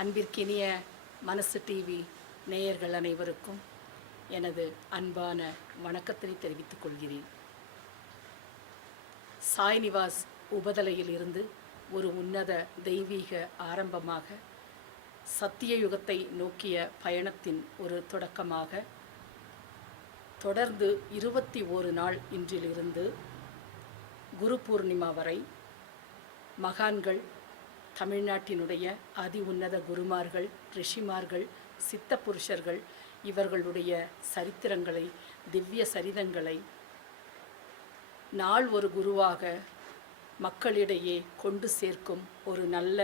அன்பிற்கினிய மனசு டிவி நேயர்கள் அனைவருக்கும் எனது அன்பான வணக்கத்தினை தெரிவித்துக் கொள்கிறேன். சாய்நிவாஸ் உபதலையில் இருந்து ஒரு உன்னத தெய்வீக ஆரம்பமாக சத்திய யுகத்தை நோக்கிய பயணத்தின் ஒரு தொடக்கமாக தொடர்ந்து 21 நாள் இன்றிலிருந்து குரு பூர்ணிமா வரை மகான்கள், தமிழ்நாட்டினுடைய அதி உன்னத குருமார்கள், ரிஷிமார்கள், சித்த புருஷர்கள் இவர்களுடைய சரித்திரங்களை, திவ்ய சரிதங்களை நாள் ஒரு குருவாக மக்களிடையே கொண்டு சேர்க்கும் ஒரு நல்ல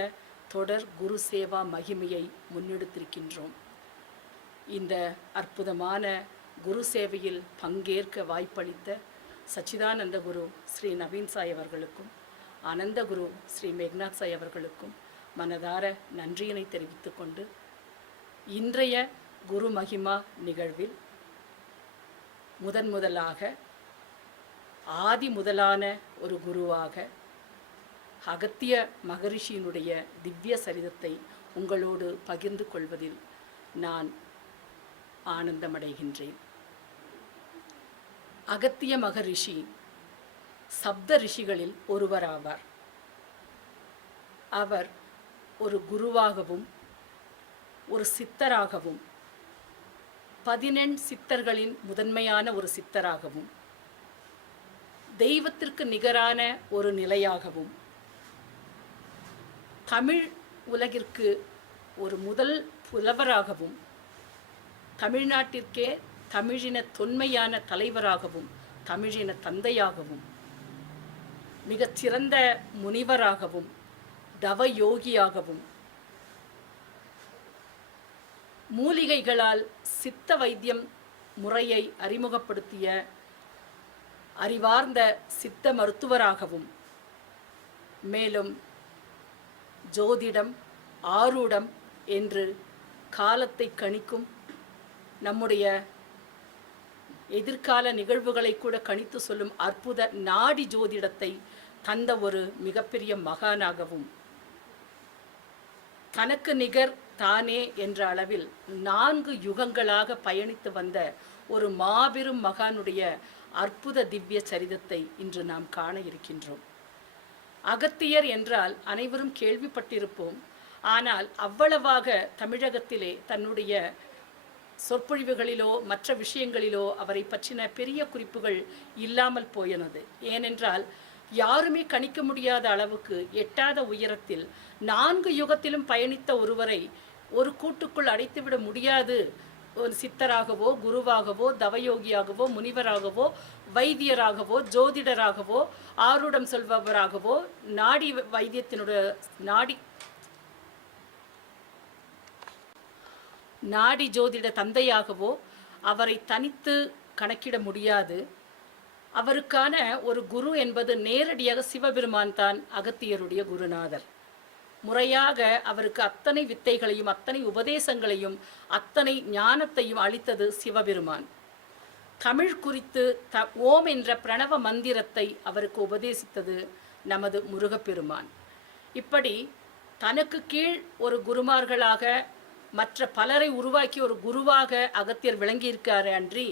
தொடர் குரு சேவா மகிமையை முன்னெடுத்திருக்கின்றோம். இந்த அற்புதமான குரு சேவையில் பங்கேற்க வாய்ப்பளித்த சச்சிதானந்த குரு ஸ்ரீ நவீன் சாய் அவர்களுக்கும், ஆனந்த குரு ஸ்ரீ மேக்நாத் சாய் அவர்களுக்கும் மனதார நன்றியினை தெரிவித்து கொண்டு இன்றைய குரு மகிமா நிகழ்வில் முதலாக ஆதி முதலான ஒரு குருவாக அகத்திய மகரிஷியினுடைய திவ்ய சரிதத்தை உங்களோடு பகிர்ந்து கொள்வதில் நான் ஆனந்தமடைகின்றேன். அகத்திய மகரிஷி சப்த ரிஷிகளில் ஒருவராவார். அவர் ஒரு குருவாகவும் ஒரு சித்தராகவும் 18 சித்தர்களின் முதன்மையான ஒரு சித்தராகவும் தெய்வத்திற்கு நிகரான ஒரு நிலையாகவும் தமிழ் உலகிற்கு ஒரு முதல் புலவராகவும் தமிழ்நாட்டிற்கே தமிழின தொன்மையான தலைவராகவும் தமிழின தந்தையாகவும் மிகச்சிறந்த முனிவராகவும் தவ யோகியாகவும் மூலிகைகளால் சித்த வைத்தியம் முறையை அறிமுகப்படுத்திய அறிவார்ந்த சித்த மருத்துவராகவும் மேலும் ஜோதிடம், ஆரூடம் என்று காலத்தை கணிக்கும், நம்முடைய எதிர்கால நிகழ்வுகளை கூட கணித்து சொல்லும் அற்புத நாடி ஜோதிடத்தை தந்த ஒரு மிகப்பெரிய மகானாகவும் தனக்கு நிகர் தானே என்ற அளவில் 4 யுகங்களாக பயணித்து வந்த ஒரு மாபெரும் மகானுடைய அற்புத திவ்ய சரிதத்தை இன்று நாம் காண இருக்கின்றோம். அகத்தியர் என்றால் அனைவரும் கேள்விப்பட்டிருப்போம். ஆனால் அவ்வளவாக தமிழகத்திலே தன்னுடைய சொற்பொழிவுகளிலோ மற்ற விஷயங்களிலோ அவரை பற்றின பெரிய குறிப்புகள் இல்லாமல் போயினது. ஏனென்றால் யாருமே கணிக்க முடியாத அளவுக்கு எட்டாத உயரத்தில் 4 யுகத்திலும் பயணித்த ஒருவரை ஒரு கூட்டுக்குள் அடைத்துவிட முடியாது. ஒரு சித்தராகவோ, குருவாகவோ, தவயோகியாகவோ, முனிவராகவோ, வைத்தியராகவோ, ஜோதிடராகவோ, ஆரூடம் சொல்பவராகவோ, நாடி வைத்தியத்தினுடைய நாடி ஜோதிட தந்தையாகவோ அவரை தனித்து கணக்கிட முடியாது. அவருக்கான ஒரு குரு என்பது நேரடியாக சிவபெருமான் தான் அகத்தியருடைய குருநாதர். முறையாக அவருக்கு அத்தனை வித்தைகளையும் அத்தனை உபதேசங்களையும் அத்தனை ஞானத்தையும் அளித்தது சிவபெருமான். தமிழ் குறித்து ஓம் என்ற பிரணவ மந்திரத்தை அவருக்கு உபதேசித்தது நமது முருகப்பெருமான். இப்படி தனக்கு கீழ் ஒரு குருமார்களாக மற்ற பலரை உருவாக்கி ஒரு குருவாக அகத்தியர் விளங்கியிருக்காரு அன்றி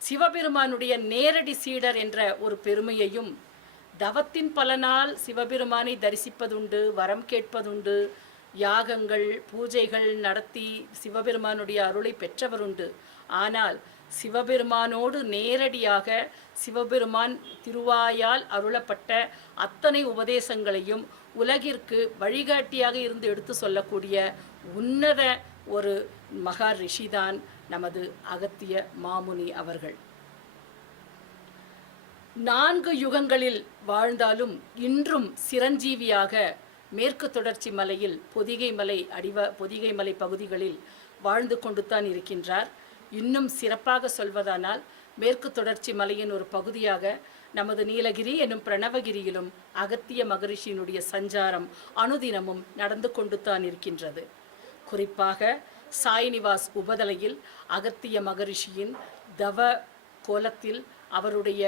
சிவபெருமானுடைய நேரடி சீடர் என்ற ஒரு பெருமையையும், தவத்தின் பலனால் சிவபெருமானை தரிசிப்பதுண்டு, வரம் கேட்பதுண்டு, யாகங்கள் பூஜைகள் நடத்தி சிவபெருமானுடைய அருளை பெற்றவருண்டு. ஆனால் சிவபெருமானோடு நேரடியாக சிவபெருமான் திருவாயால் அருளப்பட்ட அத்தனை உபதேசங்களையும் உலகிற்கு வழிகாட்டியாக இருந்து எடுத்து சொல்லக்கூடிய உன்னத ஒரு மகா ரிஷிதான் நமது அகத்திய மாமுனி அவர்கள். 4 யுகங்களில் வாழ்ந்தாலும் இன்றும் சிரஞ்சீவியாக மேற்கு தொடர்ச்சி மலையில் பொதிகை மலை பகுதிகளில் வாழ்ந்து கொண்டுதான் இருக்கின்றார். இன்னும் சிறப்பாக சொல்வதானால் மேற்கு தொடர்ச்சி மலையின் ஒரு பகுதியாக நமது நீலகிரி எனும் பிரணவகிரியிலும் அகத்திய மகரிஷியினுடைய சஞ்சாரம் அனுதினமும் நடந்து கொண்டுதான் இருக்கின்றது. குறிப்பாக சாய்நிவாஸ் உபதலையில் அகத்திய மகரிஷியின் தவ கோலத்தில் அவருடைய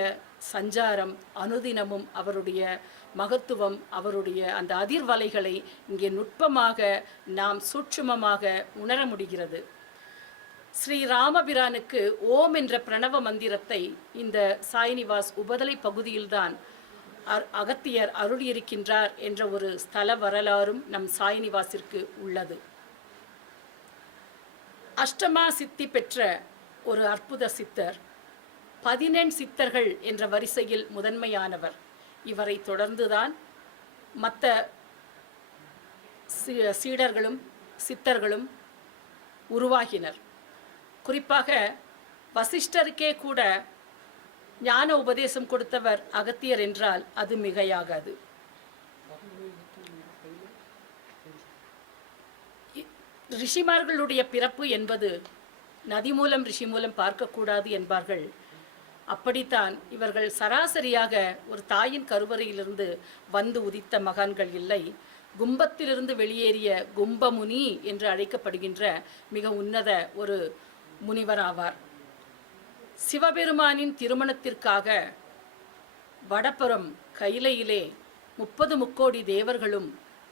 சஞ்சாரம் அனுதினமும் அவருடைய மகத்துவம், அவருடைய அந்த அதிர்வலைகளை இங்கே நுட்பமாக நாம் சூட்சுமமாக உணர முடிகிறது. ஸ்ரீ ராமபிரானுக்கு ஓம் என்ற பிரணவ மந்திரத்தை இந்த சாய்நிவாஸ் உபதலை பகுதியில்தான் அகத்தியர் அருளியிருக்கின்றார் என்ற ஒரு ஸ்தல வரலாறும் நம் சாய்நிவாசிற்கு உள்ளது. அஷ்டமா சித்தி பெற்ற ஒரு அற்புத சித்தர், 14 சித்தர்கள் என்ற வரிசையில் முதன்மையானவர். இவரை தொடர்ந்துதான் மற்ற சீடர்களும் சித்தர்களும் உருவாகினர். குறிப்பாக வசிஷ்டருக்கே கூட ஞான உபதேசம் கொடுத்தவர் அகத்தியர் என்றால் அது மிகையாகாது. ரிஷிமார்களுடைய பிறப்பு என்பது நதி மூலம் ரிஷி மூலம் பார்க்கக்கூடாது என்பார்கள். அப்படித்தான் இவர்கள் சராசரியாக ஒரு தாயின் கருவறையிலிருந்து வந்து உதித்த மகான்கள் இல்லை. கும்பத்திலிருந்து வெளியேறிய கும்பமுனி என்று அழைக்கப்படுகின்ற மிக உன்னத ஒரு முனிவராவார். சிவபெருமானின் திருமணத்திற்காக வடபுறம் கைலையிலே 30 முக்கோடி தேவர்களும்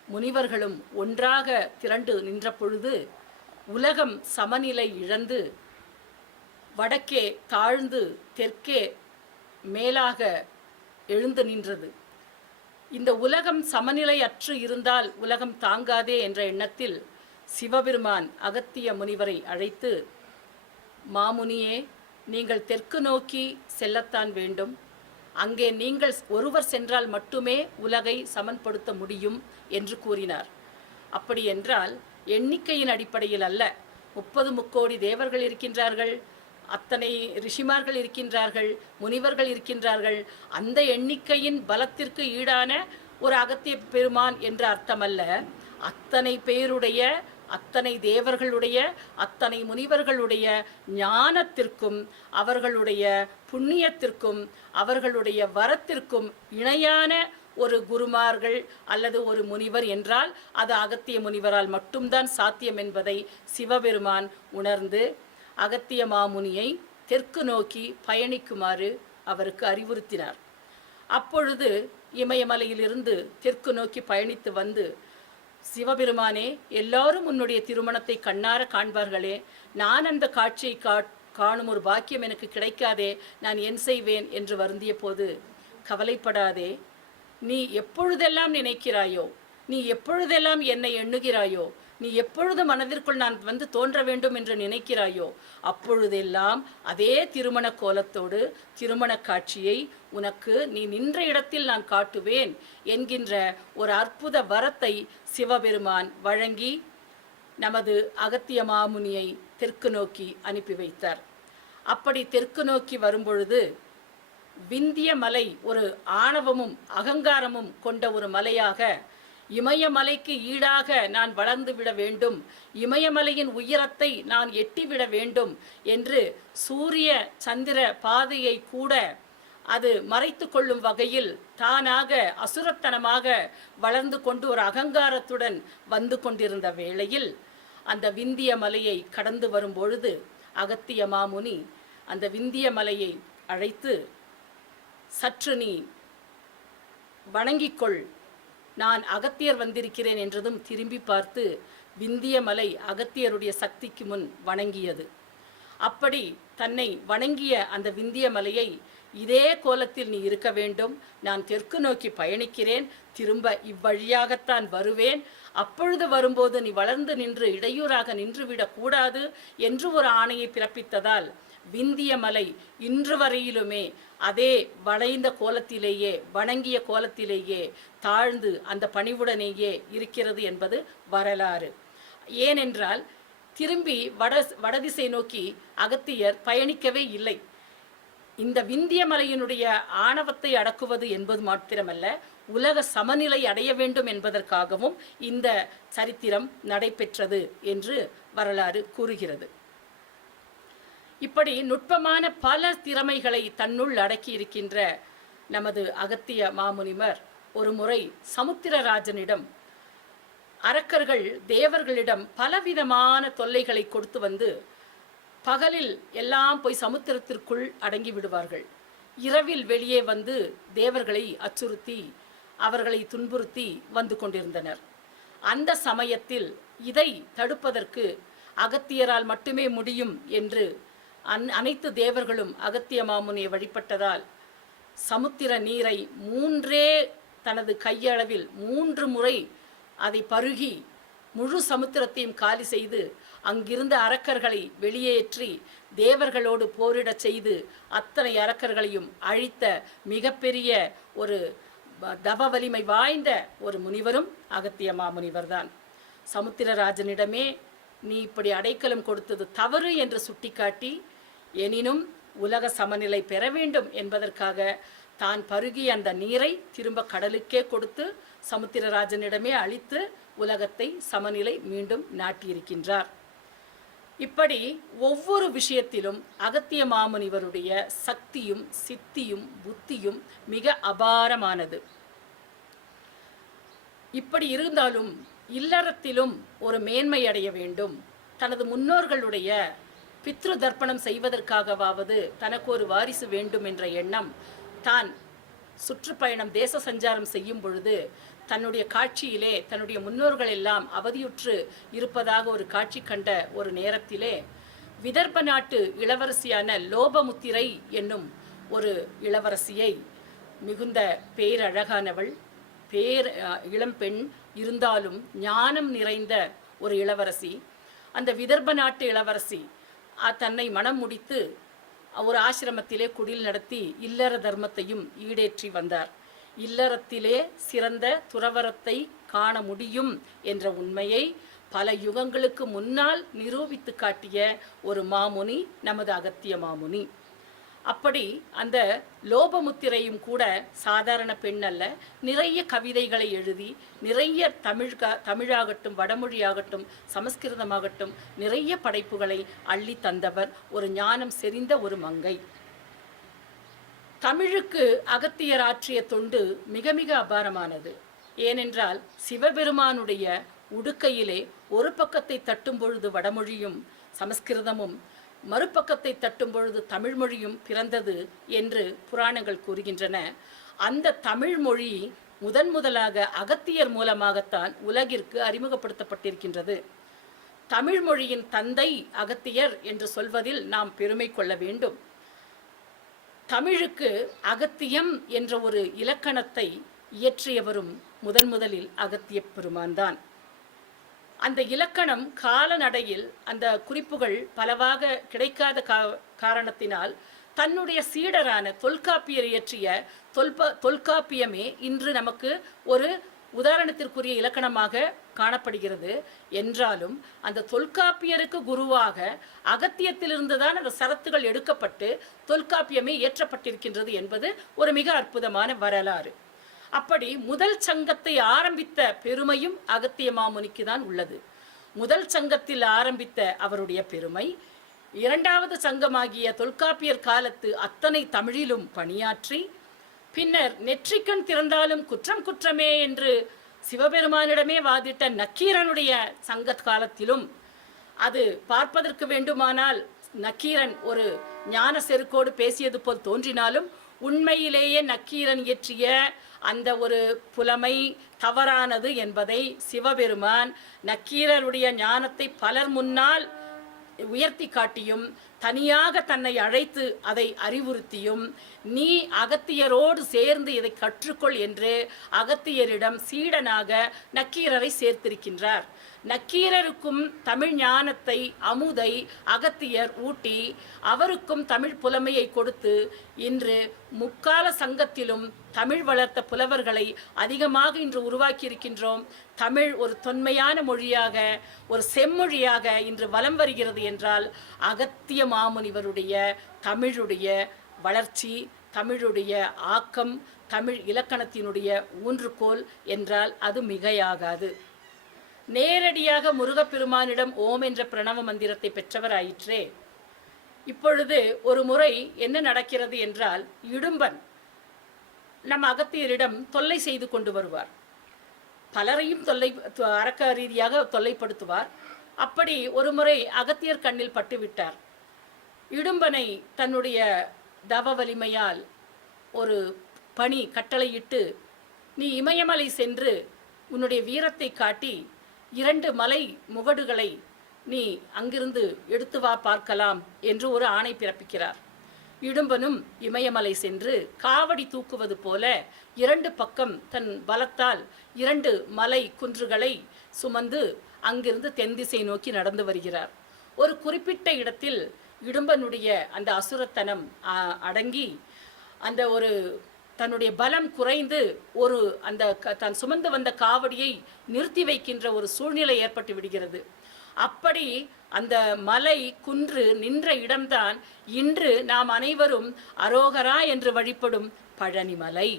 முனிவர்களும் ஒன்றாக திரண்டு நின்ற பொழுது உலகம் சமநிலை இழந்து வடக்கே தாழ்ந்து தெற்கே மேலாக எழுந்து நின்றது. இந்த உலகம் சமநிலை அற்று இருந்தால் உலகம் தாங்காதே என்ற எண்ணத்தில் சிவபெருமான் அகத்திய முனிவரை அழைத்து, மாமுனியே, நீங்கள் தெற்கு நோக்கி செல்லத்தான் வேண்டும். அங்கே நீங்கள் ஒருவர் சென்றால் மட்டுமே உலகை சமன்படுத்த முடியும் என்று கூறினார். அப்படி என்றால் எண்ணிக்கையின் அடிப்படையில் அல்ல, 30 முக்கோடி தேவர்கள் இருக்கின்றார்கள், அத்தனை ரிஷிமார்கள் இருக்கின்றார்கள், முனிவர்கள் இருக்கின்றார்கள். அந்த எண்ணிக்கையின் பலத்திற்கு ஈடான ஒரு அகத்திய பெருமான் என்ற அர்த்தமல்ல. அத்தனை பேருடைய, அத்தனை தேவர்களுடைய, அத்தனை முனிவர்களுடைய ஞானத்திற்கும் அவர்களுடைய புண்ணியத்திற்கும் அவர்களுடைய வரத்திற்கும் இணையான ஒரு குருமார்கள் அல்லது ஒரு முனிவர் என்றால் அது அகத்திய முனிவரால் மட்டும்தான் சாத்தியம் என்பதை சிவபெருமான் உணர்ந்து அகத்திய மாமுனியை தெற்கு நோக்கி பயணிக்குமாறு அவருக்கு அறிவுறுத்தினார். அப்பொழுது இமயமலையிலிருந்து தெற்கு நோக்கி பயணித்து வந்து, சிவபெருமானே, எல்லாரும் உன்னுடைய திருமணத்தை கண்ணார காண்பார்களே, நான் அந்த காட்சியை காணும் ஒரு பாக்கியம் எனக்கு கிடைக்காதே, நான் என் செய்வேன் என்று வருந்திய போது, கவலைப்படாதே, நீ எப்பொழுதெல்லாம் நினைக்கிறாயோ, நீ எப்பொழுதெல்லாம் என்னை எண்ணுகிறாயோ, நீ எப்பொழுது மனதிற்குள் நான் வந்து தோன்ற வேண்டும் என்று நினைக்கிறாயோ, அப்பொழுதெல்லாம் அதே திருமண கோலத்தோடு திருமண காட்சியை உனக்கு நீ நின்ற இடத்தில் நான் காட்டுவேன் என்கின்ற ஒரு அற்புத வரத்தை சிவபெருமான் வழங்கி நமது அகத்திய மாமுனியை தெற்கு நோக்கி அனுப்பி வைத்தார். அப்படி தெற்கு நோக்கி வரும்பொழுது விந்திய மலை ஒரு ஆணவமும் அகங்காரமும் கொண்ட ஒரு மலையாக, இமயமலைக்கு ஈடாக நான் வளர்ந்து விட வேண்டும், இமயமலையின் உயரத்தை நான் எட்டிவிட வேண்டும் என்று சூரிய சந்திர பாதையை கூட அது மறைத்து கொள்ளும் வகையில் தானாக அசுரத்தனமாக வளர்ந்து கொண்டு ஒரு அகங்காரத்துடன் வந்து கொண்டிருந்த வேளையில் அந்த விந்திய மலையை கடந்து வரும்பொழுது அகத்திய மாமுனி அந்த விந்திய மலையை அழைத்து, சற்று நீ வணங்கிக்கொள், நான் அகத்தியர் வந்திருக்கிறேன் என்றதும் திரும்பி பார்த்து விந்திய மலை அகத்தியருடைய சக்திக்கு முன் வணங்கியது. அப்படி தன்னை வணங்கிய அந்த விந்திய மலையை, இதே கோலத்தில் நீ இருக்க வேண்டும், நான் தெற்கு நோக்கி பயணிக்கிறேன், திரும்ப இவ்வழியாகத்தான் வருவேன், அப்பொழுது வரும்போது நீ வளர்ந்து நின்று இடையூறாக நின்றுவிடக் கூடாது என்று ஒரு ஆணையை பிறப்பித்ததால் விந்திய மலை இன்று வரையிலுமே அதே வளைந்த கோலத்திலேயே, வணங்கிய கோலத்திலேயே தாழ்ந்து அந்த பணிவுடனேயே இருக்கிறது என்பது வரலாறு. ஏனென்றால் திரும்பி வடதிசை நோக்கி அகத்தியர் பயணிக்கவே இல்லை. இந்த விந்திய மலையினுடைய ஆணவத்தை அடக்குவது என்பது மாத்திரமல்ல, உலக சமநிலை அடைய வேண்டும் என்பதற்காகவும் இந்த சரித்திரம் நடைபெற்றது என்று வரலாறு கூறுகிறது. இப்படி நுட்பமான பல திறமைகளை தன்னுள் அடக்கி இருக்கின்ற நமது அகத்திய மாமுனிவர் ஒரு முறை சமுத்திரராஜனிடம், அரக்கர்கள் தேவர்களிடம் பலவிதமான தொல்லைகளை கொடுத்து வந்து பகலில் எல்லாம் போய் சமுத்திரத்திற்குள் அடங்கி விடுவார்கள், இரவில் வெளியே வந்து தேவர்களை அச்சுறுத்தி அவர்களை துன்புறுத்தி வந்து கொண்டிருந்தனர். அந்த சமயத்தில் இதை தடுப்பதற்கு அகத்தியரால் மட்டுமே முடியும் என்று அனைத்து தேவர்களும் அகத்திய மாமுனியை வழிபட்டதால் சமுத்திர நீரை தனது கையளவில் 3 முறை அதை பருகி முழு சமுத்திரத்தையும் காலி செய்து அங்கிருந்த அரக்கர்களை வெளியேற்றி தேவர்களோடு போரிடச் செய்து அத்தனை அரக்கர்களையும் அழித்த மிகப்பெரிய ஒரு தவ வலிமை வாய்ந்த ஒரு முனிவரும் அகத்திய மாமுனிவர்தான். சமுத்திரராஜனிடமே நீ இப்படி அடைக்கலம் கொடுத்தது தவறு என்று சுட்டிக்காட்டி, எனினும் உலக சமநிலை பெற வேண்டும் என்பதற்காக தான் பருகிய அந்த நீரை திரும்ப கடலுக்கே கொடுத்து சமுத்திரராஜனிடமே அளித்து உலகத்தை சமநிலை மீண்டும் நாட்டியிருக்கின்றார். இப்படி ஒவ்வொரு விஷயத்திலும் அகத்திய மாமுனிவருடைய சக்தியும் சித்தியும் புத்தியும் மிக அபாரமானது. இப்படி இருந்தாலும் இல்லறத்திலும் ஒரு மேன்மை அடைய வேண்டும், தனது முன்னோர்களுடைய பித்ரு தர்ப்பணம் செய்வதற்காகவாவது தனக்கு ஒரு வாரிசு வேண்டும் என்ற எண்ணம் தான் சுற்றுப்பயணம் தேச சஞ்சாரம் செய்யும் பொழுது தன்னுடைய காட்சியிலே தன்னுடைய முன்னோர்கள் எல்லாம் அவதியுற்று இருப்பதாக ஒரு காட்சி கண்ட ஒரு நேரத்திலே விதர்ப்ப நாட்டு இளவரசியான லோபமுத்திரை என்னும் ஒரு இளவரசியை, மிகுந்த பேரழகானவள், இளம்பெண் இருந்தாலும் ஞானம் நிறைந்த ஒரு இளவரசி, அந்த விதர்ப்ப நாட்டு இளவரசி தன்னை மனம் முடித்து ஒரு ஆசிரமத்திலே குடில் நடத்தி இல்லற தர்மத்தையும் ஈடேற்றி வந்தார். இல்லறத்திலே சிறந்த துறவரத்தை காண முடியும் என்ற உண்மையை பல யுகங்களுக்கு முன்னால் நிரூபித்து காட்டிய ஒரு மாமுனி நமது அகத்திய மாமுனி. அப்படி அந்த லோபமுத்திரையும் கூட சாதாரண பெண் அல்ல, நிறைய கவிதைகளை எழுதி நிறைய தமிழாகட்டும் வடமொழியாகட்டும் சமஸ்கிருதமாகட்டும் நிறைய படைப்புகளை அள்ளி தந்தவர், ஒரு ஞானம் செறிந்த ஒரு மங்கை. தமிழுக்கு அகத்தியர் ஆற்றிய தொண்டு மிக மிக அபாரமானது. ஏனென்றால் சிவபெருமானுடைய உடுக்கையிலே ஒரு பக்கத்தை தட்டும் பொழுது வடமொழியும் சமஸ்கிருதமும், மறுபக்கத்தை தட்டும் பொழுது தமிழ் மொழியும் பிறந்தது என்று புராணங்கள் கூறுகின்றன. அந்த தமிழ் மொழி முதலாக அகத்தியர் மூலமாகத்தான் உலகிற்கு அறிமுகப்படுத்தப்பட்டிருக்கின்றது. தமிழ் மொழியின் தந்தை அகத்தியர் என்று சொல்வதில் நாம் பெருமை கொள்ள வேண்டும். தமிழுக்கு அகத்தியம் என்ற ஒரு இலக்கணத்தை இயற்றியவரும் முதலில் அகத்திய பெருமான் தான். அந்த இலக்கணம் காலநடையில் அந்த குறிப்புகள் பலவாக கிடைக்காத காரணத்தினால் தன்னுடைய சீடரான தொல்காப்பியர் இயற்றிய தொல்காப்பியமே இன்று நமக்கு ஒரு உதாரணத்திற்குரிய இலக்கணமாக காணப்படுகிறது. என்றாலும் அந்த தொல்காப்பியருக்கு குருவாக அகத்தியத்திலிருந்து தான் அந்த சரத்துகள் எடுக்கப்பட்டு தொல்காப்பியமே இயற்றப்பட்டிருக்கின்றது என்பது ஒரு மிக அற்புதமான வரலாறு. அப்படி முதல் சங்கத்தை ஆரம்பித்த பெருமையும் அகத்திய மாமுனிக்கு தான் உள்ளது. முதல் சங்கத்தில் ஆரம்பித்த அவருடைய பெருமை, இரண்டாவது சங்கமாகிய தொல்காப்பியர் காலத்து அத்தனை தமிழிலும் பணியாற்றி, பின்னர் நெற்றிக்கண் திறந்தாலும் குற்றம் குற்றமே என்று சிவபெருமானிடமே வாதிட்ட நக்கீரனுடைய சங்க காலத்திலும், அது பார்ப்பதற்கு வேண்டுமானால் நக்கீரன் ஒரு ஞான செருக்கோடு பேசியது போல் தோன்றினாலும் உண்மையிலேயே நக்கீரன் இயற்றிய அந்த ஒரு புலமை தவறானது என்பதை சிவபெருமான் நக்கீரருடைய ஞானத்தை பலர் முன்னால் உயர்த்தி காட்டியும் தனியாக தன்னை அழைத்து அதை அறிவுறுத்தியும், நீ அகத்தியரோடு சேர்ந்து இதை கற்றுக்கொள் என்று அகத்தியரிடம் சீடனாக நக்கீரரை சேர்த்திருக்கின்றார். நக்கீரருக்கும் தமிழ் ஞானத்தை அமுதை அகத்தியர் ஊட்டி அவருக்கும் தமிழ் புலமையை கொடுத்து இன்று முக்கால சங்கத்திலும் தமிழ் வளர்த்த புலவர்களை அதிகமாக இன்று உருவாக்கி இருக்கின்றோம். தமிழ் ஒரு தொன்மையான மொழியாக, ஒரு செம்மொழியாக இன்று வலம் வருகிறது என்றால் அகத்திய மாமுனிவருடைய தமிழுடைய வளர்ச்சி, தமிழுடைய ஆக்கம், தமிழ் இலக்கணத்தினுடைய ஊன்றுகோல் என்றால் அது மிகையாகாது. நேரடியாக முருகப்பெருமானிடம் ஓம் என்ற பிரணவ மந்திரத்தை பெற்றவராயிற்றே. இப்பொழுது ஒரு முறை என்ன நடக்கிறது என்றால், இடும்பன் நம் அகத்தியரிடம் தொல்லை செய்து கொண்டு வருவார். பலரையும் அரக்க ரீதியாக தொல்லைப்படுத்துவார். அப்படி ஒரு முறை அகத்தியர் கண்ணில் பட்டுவிட்டார். இடும்பனை தன்னுடைய தவ வலிமையால் ஒரு பணி கட்டளையிட்டு நீ இமயமலை சென்று உன்னுடைய வீரத்தை காட்டி 2 மலை முகடுகளை நீ அங்கிருந்து எடுத்து வா பார்க்கலாம் என்று ஒரு ஆணை பிறப்பிக்கிறார். இடும்பனும் இமயமலை சென்று காவடி தூக்குவது போல 2 பக்கம் தன் பலத்தால் 2 மலை குன்றுகளை சுமந்து அங்கிருந்து தென் திசை நோக்கி நடந்து வருகிறார். ஒரு குறிப்பிட்ட இடத்தில் இடும்பனுடைய அந்த அசுரத்தனம் அடங்கி அந்த ஒரு தன்னுடைய பலம் குறைந்து ஒரு அந்த தான் சுமந்து வந்த காவடியை நிறுத்தி வைக்கின்ற ஒரு சூழ்நிலை ஏற்பட்டு விடுகிறது. அப்படி அந்த மலை குன்று நின்ற இடம்தான் இன்று நாம் அனைவரும் அரோகரா என்று வழிபடும் பழனிமலை.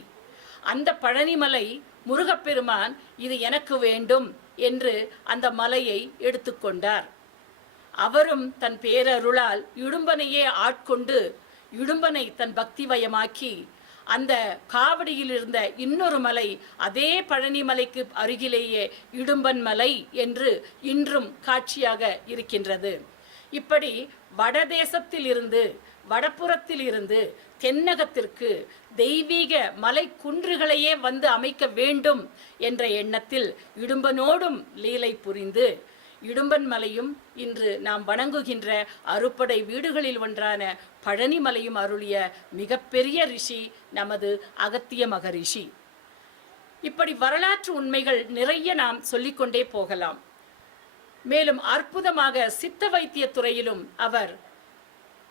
அந்த பழனிமலை முருகப்பெருமான் இது எனக்கு வேண்டும் என்று அந்த மலையை எடுத்துக்கொண்டார். அவரும் தன் பேரருளால் இடும்பனையே ஆட்கொண்டு இடும்பனை தன் பக்திவயமாக்கி அந்த காவடியில் இருந்த இன்னொரு மலை அதே பழனிமலைக்கு அருகிலேயே இடும்பன் மலை என்று இன்றும் காட்சியாக இருக்கின்றது. இப்படி வடதேசத்தில் இருந்து வடப்புறத்தில் இருந்து தென்னகத்திற்கு தெய்வீக மலை குன்றுகளையே வந்து அமைக்க வேண்டும் என்ற எண்ணத்தில் இடும்பனோடும் லீலை புரிந்து இடும்பன் மலையும் இன்று நாம் வணங்குகின்ற அறுபடை வீடுகளில் ஒன்றான பழனிமலையும் அருளிய மிகப்பெரிய ரிஷி நமது அகத்திய மகரிஷி. இப்படி வரலாற்று உண்மைகள் நிறைய நாம் சொல்லிக்கொண்டே போகலாம். மேலும் அற்புதமாக சித்த வைத்திய துறையிலும் அவர்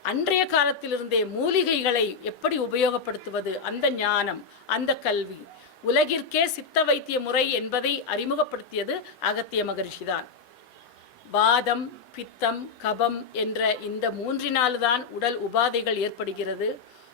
அன்றைய காலத்திலிருந்தே மூலிகைகளை எப்படி உபயோகப்படுத்துவது, அந்த ஞானம், அந்த கல்வி, உலகிற்கே சித்த வைத்திய முறை என்பதை அறிமுகப்படுத்தியது அகத்திய மகரிஷிதான். வாதம், பித்தம், கபம் என்ற இந்த 3 உடல் உபாதைகள் ஏற்படுகிறது.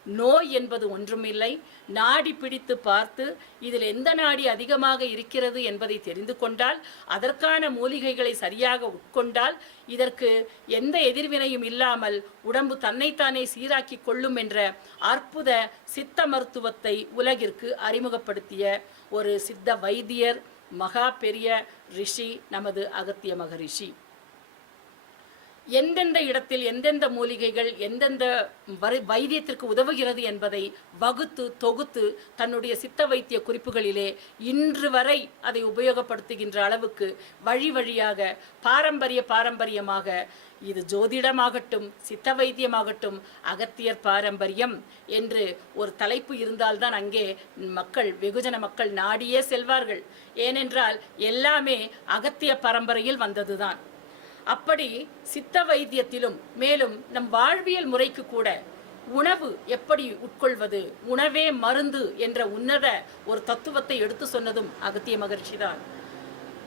நோய் என்பது ஒன்றுமில்லை. நாடி பிடித்து பார்த்து இதில் எந்த நாடி அதிகமாக இருக்கிறது என்பதை தெரிந்து கொண்டால், அதற்கான மூலிகைகளை சரியாக உட்கொண்டால் இதற்கு எந்த எதிர்வினையும் இல்லாமல் உடம்பு தன்னைத்தானே சீராக்கி கொள்ளும் என்ற அற்புத சித்த மருத்துவத்தை உலகிற்கு அறிமுகப்படுத்திய ஒரு சித்த வைத்தியர், மகா பெரிய ரிஷி நமது அகத்திய மகரிஷி. எந்தெந்த இடத்தில் எந்தெந்த மூலிகைகள் எந்தெந்த வைத்தியத்திற்கு உதவுகிறது என்பதை வகுத்து தொகுத்து தன்னுடைய சித்த வைத்திய குறிப்புகளிலே இன்று வரை அதை உபயோகப்படுத்துகின்ற அளவுக்கு வழி வழியாக பாரம்பரியமாக இது ஜோதிடமாகட்டும் சித்த வைத்தியமாகட்டும் அகத்தியர் பாரம்பரியம் என்று ஒரு தலைப்பு இருந்தால்தான் அங்கே மக்கள், வெகுஜன மக்கள் நாடியே செல்வார்கள். ஏனென்றால் எல்லாமே அகத்திய பரம்பரையில் வந்ததுதான். அப்படி சித்த வைத்தியத்திலும் மேலும் நம் வாழ்வியல் முறைக்கு கூட உணவு எப்படி உட்கொள்வது, உணவே மருந்து என்ற உன்னத ஒரு தத்துவத்தை எடுத்து சொன்னதும் அகத்திய மகரிஷி தான்.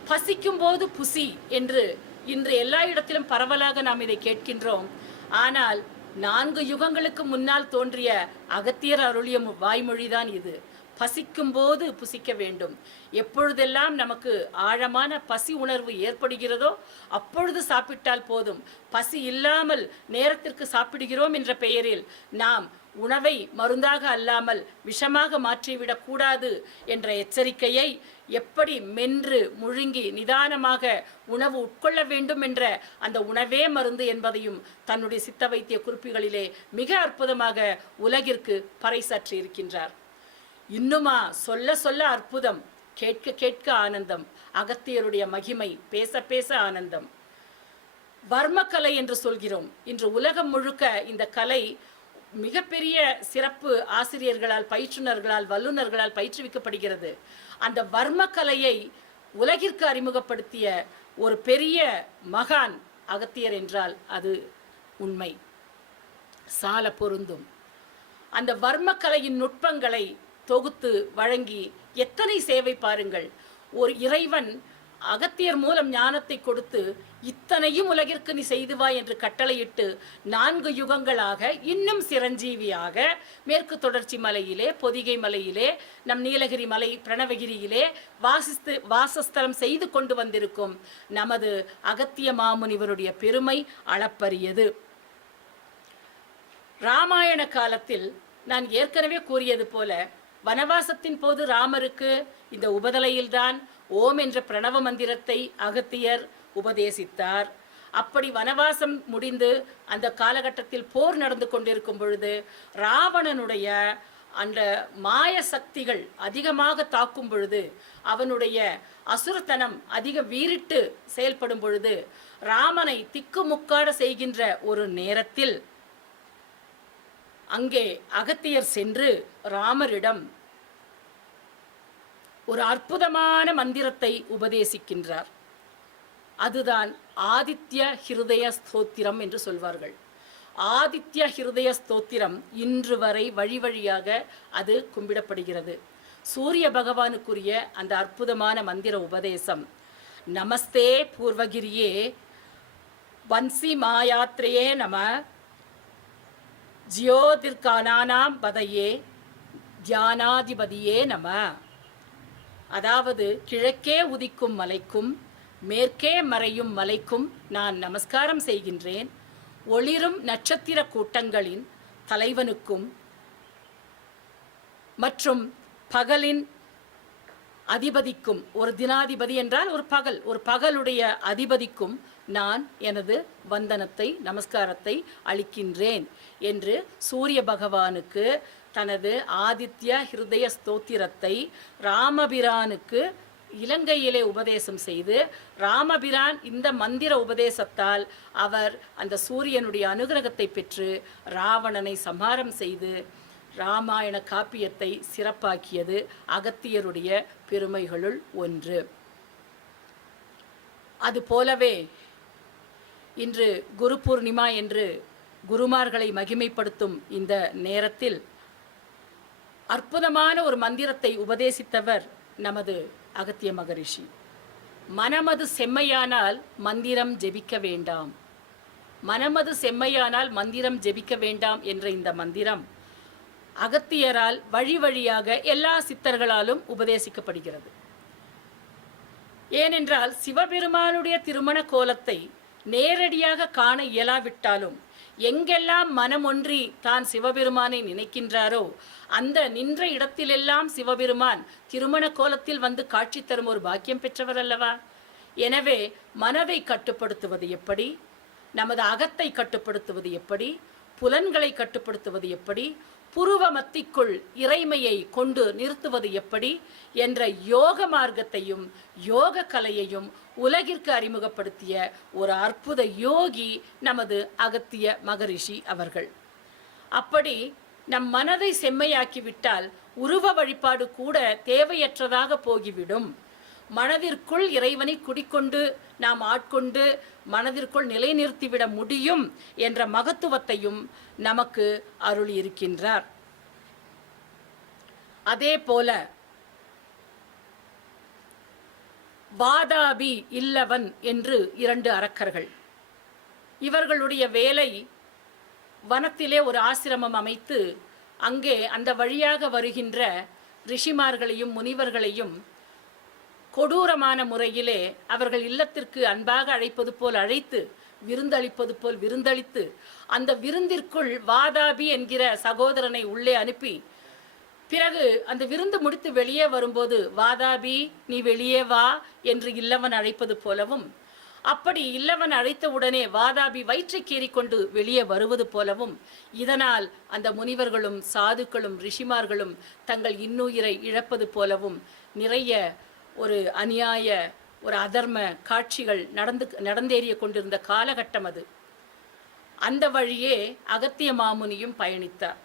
பசிக்கும் போது புசி என்று இன்று எல்லா இடத்திலும் பரவலாக நாம் இதை கேட்கின்றோம். ஆனால் 4 யுகங்களுக்கு முன்னால் தோன்றிய அகத்தியர் அருளிய வாய்மொழிதான் இது. பசிக்கும் போது புசிக்க வேண்டும். எப்பொழுதெல்லாம் நமக்கு ஆழமான பசி உணர்வு ஏற்படுகிறதோ அப்பொழுது சாப்பிட்டால் போதும். பசி இல்லாமல் நேரத்திற்கு சாப்பிடுகிறோம் என்ற பெயரில் நாம் உணவை மருந்தாக அல்லாமல் விஷமாக மாற்றிவிடக் கூடாது என்ற எச்சரிக்கையை, எப்படி மென்று முழுங்கி நிதானமாக உணவு உட்கொள்ள வேண்டும் என்ற அந்த உணவே மருந்து என்பதையும் தன்னுடைய சித்த வைத்திய குறிப்புகளிலே மிக அற்புதமாக உலகிற்கு பறைசாற்றி இருக்கின்றார். இன்னுமா சொல்ல சொல்ல அற்புதம், கேட்க கேட்க ஆனந்தம். அகத்தியருடைய மகிமை பேச பேச ஆனந்தம். வர்மக்கலை என்று சொல்கிறோம். இன்று உலகம் முழுக்க இந்த கலை மிகப்பெரிய சிறப்பு ஆசிரியர்களால், பயிற்றுனர்களால், வல்லுநர்களால் பயிற்றுவிக்கப்படுகிறது. அந்த வர்மக்கலையை உலகிற்கு அறிமுகப்படுத்திய ஒரு பெரிய மகான் அகத்தியர் என்றால் அது உண்மை, சால பொருந்தும். அந்த வர்மக்கலையின் நுட்பங்களை தொகுத்து வழங்கி எத்தனை சேவை பாருங்கள். ஒரு இறைவன் அகத்தியர் மூலம் ஞானத்தை கொடுத்து இத்தனையும் உலகிற்கு நீ செய்து வா என்று கட்டளையிட்டு 4 யுகங்களாக இன்னும் சிரஞ்சீவியாக மேற்கு தொடர்ச்சி மலையிலே, பொதிகை மலையிலே, நம் நீலகிரி மலை பிரணவகிரியிலே வாசஸ்தலம் செய்து கொண்டு வந்திருக்கும் நமது அகத்திய மாமுனிவருடைய பெருமை அளப்பரியது. ராமாயண காலத்தில் நான் ஏற்கனவே கூறியது போல வனவாசத்தின் போது ராமருக்கு இந்த உபதலையில்தான் ஓம் என்ற பிரணவ மந்திரத்தை அகத்தியர் உபதேசித்தார். அப்படி வனவாசம் முடிந்து அந்த காலகட்டத்தில் போர் நடந்து கொண்டிருக்கும் பொழுது ராவணனுடைய அந்த மாய சக்திகள் அதிகமாக தாக்கும் பொழுது, அவனுடைய அசுரத்தனம் அதிக வீறிட்டு செயல்படும் பொழுது, ராமனை திக்குமுக்காட செய்கின்ற ஒரு நேரத்தில் அங்கே அகத்தியர் சென்று ராமரிடம் ஒரு அற்புதமான மந்திரத்தை உபதேசிக்கின்றார். அதுதான் ஆதித்ய ஹிருதய ஸ்தோத்திரம் என்று சொல்வார்கள். ஆதித்ய ஹிருதய ஸ்தோத்திரம் இன்று வரை வழி வழியாக அது கும்பிடப்படுகிறது. சூரிய பகவானுக்குரிய அந்த அற்புதமான மந்திர உபதேசம், நமஸ்தே பூர்வகிரியே வன்சி மாயாத்ரேயே நம ஜியோதிர்கானானாம் பதையே தியானாதிபதியே நம. அதாவது கிழக்கே உதிக்கும் மலைக்கும் மேற்கே மறையும் மலைக்கும் நான் நமஸ்காரம் செய்கின்றேன். ஒளிரும் நட்சத்திர கூட்டங்களின் தலைவனுக்கும் மற்றும் பகலின் அதிபதிக்கும், ஒரு தினாதிபதி என்றால் ஒரு பகலுடைய அதிபதிக்கும் நான் எனது வந்தனத்தை நமஸ்காரத்தை அளிக்கின்றேன் என்று சூரிய பகவானுக்கு தனது ஆதித்ய ஹிருதய ஸ்தோத்திரத்தை ராமபிரானுக்கு இலங்கையிலே உபதேசம் செய்து, ராமபிரான் இந்த மந்திர உபதேசத்தால் அவர் அந்த சூரியனுடைய அனுகிரகத்தை பெற்று ராவணனை சம்ஹாரம் செய்து ராமாயண காப்பியத்தை சிறப்பாக்கியது அகத்தியருடைய பெருமைகளுள் ஒன்று. அதுபோலவே இன்று குரு பூர்ணிமா என்று குருமார்களை மகிமைப்படுத்தும் இந்த நேரத்தில் அற்புதமான ஒரு மந்திரத்தை உபதேசித்தவர் நமது அகத்திய மகரிஷி. மனமது செம்மையானால் மந்திரம் ஜெபிக்க வேண்டாம், மனமது செம்மையானால் மந்திரம் ஜெபிக்க வேண்டாம் என்ற இந்த மந்திரம் அகத்தியரால் வழி வழியாக எல்லா சித்தர்களாலும் உபதேசிக்கப்படுகிறது. ஏனென்றால் சிவபெருமானுடைய திருமண கோலத்தை நேரடியாக காண இயலாவிட்டாலும் எங்கெல்லாம் மனமொன்றி தான் சிவபெருமானை நினைக்கின்றாரோ அந்த நின்ற இடத்திலெல்லாம் சிவபெருமான் திருமண கோலத்தில் வந்து காட்சி தரும் ஒரு பாக்கியம் பெற்றவர் அல்லவா. எனவே மனதை கட்டுப்படுத்துவது எப்படி, நமது அகத்தை கட்டுப்படுத்துவது எப்படி, புலன்களை கட்டுப்படுத்துவது எப்படி, புருவ மத்திக்குள் இறைமையை கொண்டு நிறுத்துவது எப்படி என்ற யோக மார்க்கத்தையும் யோக கலையையும் உலகிற்கு அறிமுகப்படுத்திய ஒரு அற்புத யோகி நமது அகத்திய மகரிஷி அவர்கள். அப்படி நம் மனதை செம்மையாக்கிவிட்டால் உருவ வழிபாடு கூட தேவையற்றதாக போகிவிடும். மனதிற்குள் இறைவனை குடிக்கொண்டு நாம் ஆட்கொண்டு மனதிற்குள் நிலைநிறுத்திவிட முடியும் என்ற மகத்துவத்தையும் நமக்கு அருள் இருக்கின்றார். அதே போல வாதாபி இல்லவன் என்று 2 அரக்கர்கள். இவர்களுடைய வேலை வனத்திலே ஒரு ஆசிரமம் அமைத்து அங்கே அந்த வழியாக வருகின்ற ரிஷிமார்களையும் முனிவர்களையும் கொடூரமான முறையிலே அவர்கள் இல்லத்திற்கு அன்பாக அழைப்பது போல் அழைத்து விருந்தளிப்பது போல் விருந்தளித்து அந்த விருந்திற்குள் வாதாபி என்கிற சகோதரனை உள்ளே அனுப்பி பிறகு அந்த விருந்து முடித்து வெளியே வரும்போது வாதாபி நீ வெளியே வா என்று இல்லவன் அழைப்பது போலவும், அப்படி இல்லவன் அழைத்த உடனே வாதாபி வயிற்றை கீறிக்கொண்டு வெளியே வருவது போலவும், இதனால் அந்த முனிவர்களும் சாதுக்களும் ரிஷிமார்களும் தங்கள் இன்னுயிரை இழப்பது போலவும் நிறைய ஒரு அநியாய ஒரு அதர்ம காட்சிகள் நடந்தேறிய கொண்டிருந்த காலகட்டம் அது. அந்த வழியே அகத்திய மாமுனியும் பயணித்தார்.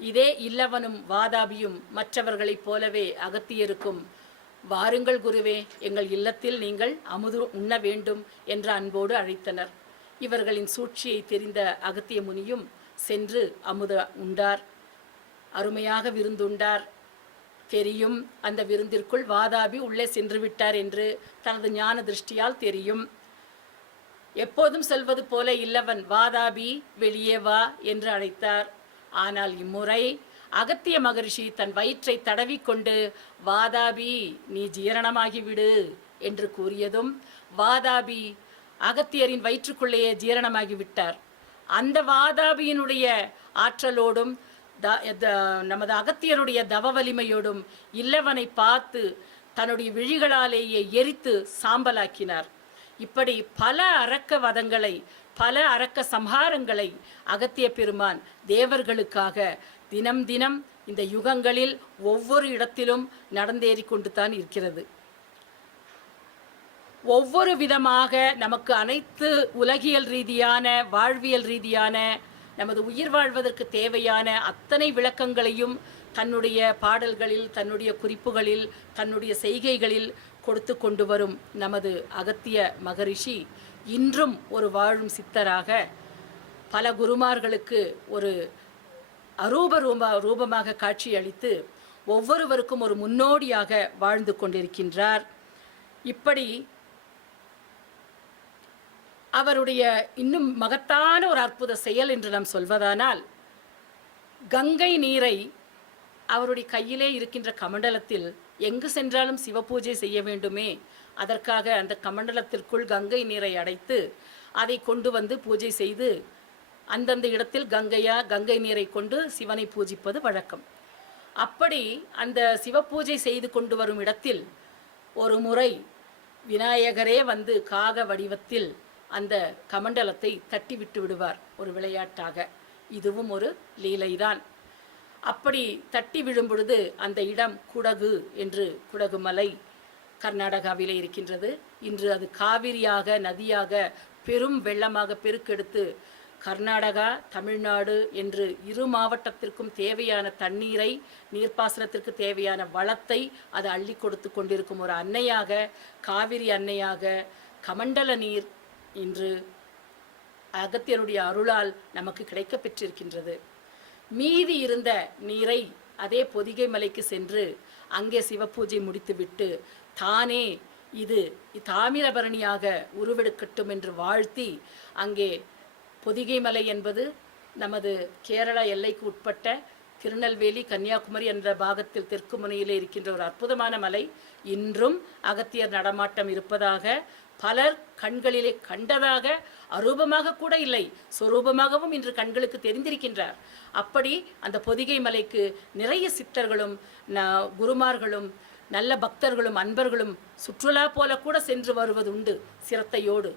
இதே இல்லவனும் வாதாபியும் மற்றவர்களைப் போலவே அகத்தியருக்கும் வாருங்கள் குருவே, எங்கள் இல்லத்தில் நீங்கள் அமுது உண்ண வேண்டும் என்ற அன்போடு அழைத்தனர். இவர்களின் சூழ்ச்சியை தெரிந்த அகத்திய முனியும் சென்று அமுத உண்டார். அருமையாக விருந்துண்டார். தெரியும் அந்த விருந்திற்குள் வாதாபி உள்ளே சென்று விட்டார் என்று தனது ஞான திருஷ்டியால் தெரியும். எப்போதும் சொல்வது போல இல்லவன் வாதாபி வெளியே வா என்று அழைத்தார். ஆனால் இம்முறை அகத்திய மகரிஷி தன் வயிற்றை தடவிக்கொண்டு வாதாபி நீ ஜீரணமாகிவிடு என்று கூறியதும் வாதாபி அகத்தியரின் வயிற்றுக்குள்ளேயே ஜீரணமாகிவிட்டார். அந்த வாதாபியினுடைய ஆற்றலோடும் நமது அகத்தியருடைய தவ வலிமையோடும் இல்லவனை பார்த்து தன்னுடைய விழிகளாலேயே எரித்து சாம்பலாக்கினார். இப்படி பல அரக்க வதங்களை பல அரக்க சம்ஹாரங்களை அகத்திய பெருமான் தேவர்களுக்காக தினம் தினம் இந்த யுகங்களில் ஒவ்வொரு இடத்திலும் நடந்தேறி கொண்டு தான் இருக்கிறது. ஒவ்வொரு விதமாக நமக்கு அனைத்து உலகியல் ரீதியான, வாழ்வியல் ரீதியான, நமது உயிர் வாழ்வதற்கு தேவையான அத்தனை விளக்கங்களையும் தன்னுடைய பாடல்களில், தன்னுடைய குறிப்புகளில், தன்னுடைய செய்கைகளில் கொடுத்து கொண்டு வரும் நமது அகத்திய மகரிஷி இன்றும் ஒரு வாழும் சித்தராக பல குருமார்களுக்கு ஒரு ரூபமாக காட்சியளித்து ஒவ்வொருவருக்கும் ஒரு முன்னோடியாக வாழ்ந்து கொண்டிருக்கின்றார். இப்படி அவருடைய இன்னும் மகத்தான ஒரு அற்புத செயல் என்று நாம் சொல்வதானால், கங்கை நீரை அவருடைய கையிலே இருக்கின்ற கமண்டலத்தில் எங்கு சென்றாலும் சிவபூஜை செய்ய வேண்டுமே, அதற்காக அந்த கமண்டலத்திற்குள் கங்கை நீரை அடைத்து அதை கொண்டு வந்து பூஜை செய்து அந்தந்த இடத்தில் கங்கை நீரை கொண்டு சிவனை பூஜிப்பது வழக்கம். அப்படி அந்த சிவபூஜை செய்து கொண்டு வரும் இடத்தில் ஒரு முறை விநாயகரே வந்து காக வடிவத்தில் அந்த கமண்டலத்தை தட்டி விட்டு விடுவார் ஒரு விளையாட்டாக. இதுவும் ஒரு லீலைதான். அப்படி தட்டி விழும் பொழுது அந்த இடம் குடகு என்று, குடகு மலை கர்நாடகாவிலே இருக்கின்றது. இன்று அது காவிரியாக, நதியாக, பெரும் வெள்ளமாக பெருக்கெடுத்து கர்நாடகா, தமிழ்நாடு என்று இரு மாவட்டத்திற்கும் தேவையான தண்ணீரை, நீர்ப்பாசனத்திற்கு தேவையான வளத்தை அது அள்ளி கொடுத்து கொண்டிருக்கும் ஒரு அன்னையாக, காவிரி அன்னையாக, கமண்டல நீர் இன்று அகத்தியருடைய அருளால் நமக்கு கிடைக்க பெற்றிருக்கின்றது. மீதி இருந்த நீரை அதே பொதிகை மலைக்கு சென்று அங்கே சிவபூஜை முடித்துவிட்டு தானே இது தாமிரபரணியாக உருவெடுக்கட்டும் என்று வாழ்த்தி, அங்கே பொதிகை மலை என்பது நமது கேரள எல்லைக்கு உட்பட்ட திருநெல்வேலி, கன்னியாகுமரி என்ற பாகத்தில் தெற்கு முனையிலே இருக்கின்ற ஒரு அற்புதமான மலை. இன்றும் அகத்தியர் நடமாட்டம் இருப்பதாக பலர் கண்களிலே கண்டதாக, அரூபமாக கூட இல்லை, சொரூபமாகவும் இன்று கண்களுக்கு தெரிந்திருக்கின்றார். அப்படி அந்த பொதிகை மலைக்கு நிறைய சித்தர்களும் குருமார்களும் நல்ல பக்தர்களும் அன்பர்களும் சுற்றுலா போல கூட சென்று வருவது உண்டு சிரத்தையோடு.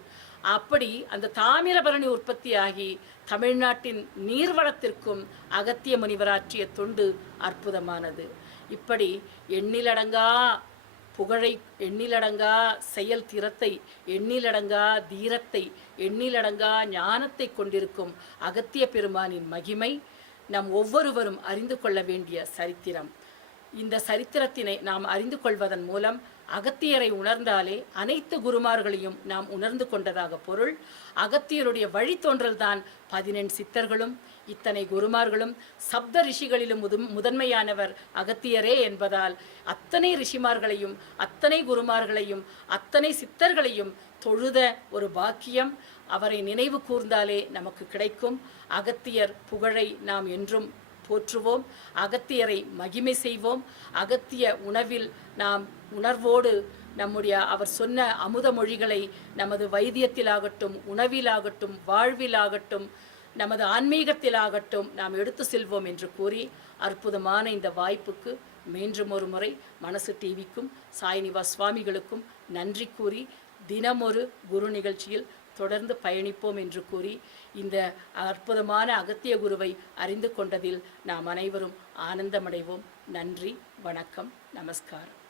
அப்படி அந்த தாமிரபரணி உற்பத்தியாகி தமிழ்நாட்டின் நீர்வளத்திற்கும் அகத்திய முனிவராற்றிய தொண்டு அற்புதமானது. இப்படி எண்ணிலடங்கா புகழை, எண்ணிலடங்கா செயல் திறத்தை, எண்ணிலடங்கா தீரத்தை, எண்ணிலடங்கா ஞானத்தை கொண்டிருக்கும் அகத்திய பெருமானின் மகிமை நாம் ஒவ்வொருவரும் அறிந்து கொள்ள வேண்டிய சரித்திரம். இந்த சரித்திரத்தினை நாம் அறிந்து கொள்வதன் மூலம் அகத்தியரை உணர்ந்தாலே அனைத்து குருமார்களையும் நாம் உணர்ந்து கொண்டதாக பொருள். அகத்தியருடைய வழித்தோன்றல்தான் 14 சித்தர்களும் இத்தனை குருமார்களும். சப்த ரிஷிகளிலும் முதன்மையானவர் அகத்தியரே என்பதால் அத்தனை ரிஷிமார்களையும், அத்தனை குருமார்களையும், அத்தனை சித்தர்களையும் தொழுத ஒரு பாக்கியம் அவரை நினைவு கூர்ந்தாலே நமக்கு கிடைக்கும். அகத்தியர் புகழை நாம் என்றும் போற்றுவோம், அகத்தியரை மகிமை செய்வோம். அகத்திய உணவில் நாம் உணர்வோடு நம்முடைய அவர் சொன்ன அமுத மொழிகளை நமது வைத்தியத்திலாகட்டும், உணவிலாகட்டும், வாழ்விலாகட்டும், நமது ஆன்மீகத்திலாகட்டும் நாம் எடுத்து செல்வோம் என்று கூறி, அற்புதமான இந்த வாய்ப்புக்கு மீண்டும் ஒரு முறை மனசு டிவிக்கும் சாய்நிவாஸ் சுவாமிகளுக்கும் நன்றி கூறி, தினமொரு குரு நிகழ்ச்சியில் தொடர்ந்து பயணிப்போம் என்று கூறி, இந்த அற்புதமான அகத்திய குருவை அறிந்து கொண்டதில் நாம் அனைவரும் ஆனந்தமடைவோம். நன்றி, வணக்கம், நமஸ்காரம்.